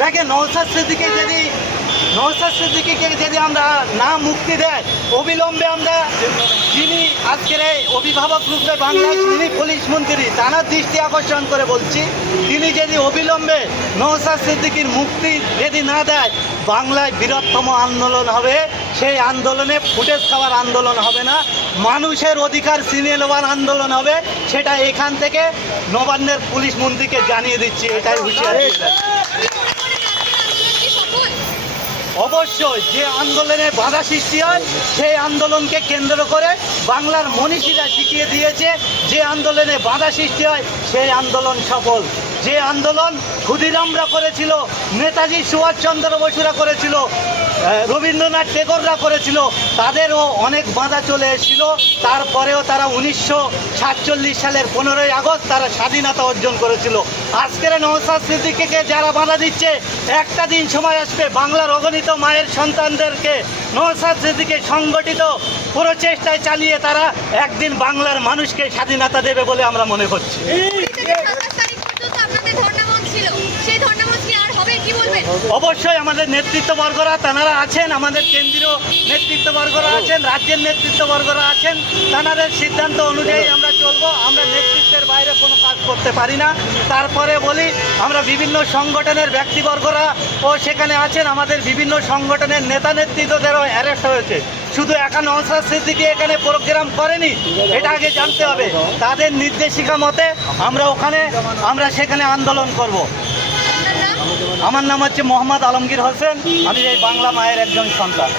দেখেন নওশাদ সিদ্দিকীকে যদি আমরা না মুক্তি দেয়, অবিলম্বে আমরা যিনি আজকের এই অভিভাবক রূপে বাংলার যিনি পুলিশ মন্ত্রী তার দৃষ্টি আকর্ষণ করে বলছি, তিনি যদি অবিলম্বে নওশাদ সিদ্দিকীর মুক্তি যদি না দেয়, বাংলায় বৃহত্তম আন্দোলন হবে। সেই আন্দোলনে ফুটেজ খাওয়ার আন্দোলন হবে না, মানুষের অধিকার ছিনিয়ে নেওয়ার আন্দোলন হবে। সেটা এখান থেকে নবান্নের পুলিশ মন্ত্রীকে জানিয়ে দিচ্ছি, এটাই হুঁশিয়ারি। অবশ্যই যে আন্দোলনে বাধা সৃষ্টি হয় সেই আন্দোলনকে কেন্দ্র করে বাংলার মনীষীরা শিখিয়ে দিয়েছে, যে আন্দোলনে বাধা সৃষ্টি হয় সেই আন্দোলন সফল। যে আন্দোলন ক্ষুদিরামরা করেছিল, নেতাজি সুভাষচন্দ্র বসুরা করেছিল, রবীন্দ্রনাথ টেগোররা করেছিল, তাদেরও অনেক বাধা চলে এসেছিল। তারপরেও তারা 1947 সালের 15ই আগস্ট তারা স্বাধীনতা অর্জন করেছিল। আজকের নওশাদ সিদ্দিকীকে যারা বাধা দিচ্ছে, একটা দিন সময় আসবে বাংলার অগণিত মায়ের সন্তানদেরকে নওশাদ সিদ্দিকী সংগঠিত প্রচেষ্টায় চালিয়ে তারা একদিন বাংলার মানুষকে স্বাধীনতা দেবে বলে আমরা মনে করছি। অবশ্যই আমাদের নেতৃত্ববর্গরা তাঁরা আছেন, আমাদের কেন্দ্রীয় নেতৃত্ববর্গরা আছেন, রাজ্যের নেতৃত্ববর্গরা আছেন, তাঁদের সিদ্ধান্ত অনুযায়ী আমরা চলবো। আমরা নেতৃত্বের বাইরে কোনো কাজ করতে পারি না। তারপরে বলি, আমরা বিভিন্ন সংগঠনের ব্যক্তিবর্গরা ও সেখানে আছেন, আমাদের বিভিন্ন সংগঠনের নেতা নেতৃত্বদেরও অ্যারেস্ট হয়েছে। শুধু একা নওশাদ সিদ্দিকী এখানে প্রোগ্রাম করেনি, এটা আগে জানতে হবে। তাদের নির্দেশিকা মতে আমরা সেখানে আন্দোলন করব। আমার নাম হচ্ছে মোহাম্মদ আলমগীর হোসেন, আমি এই বাংলা মায়ের একজন সন্তান।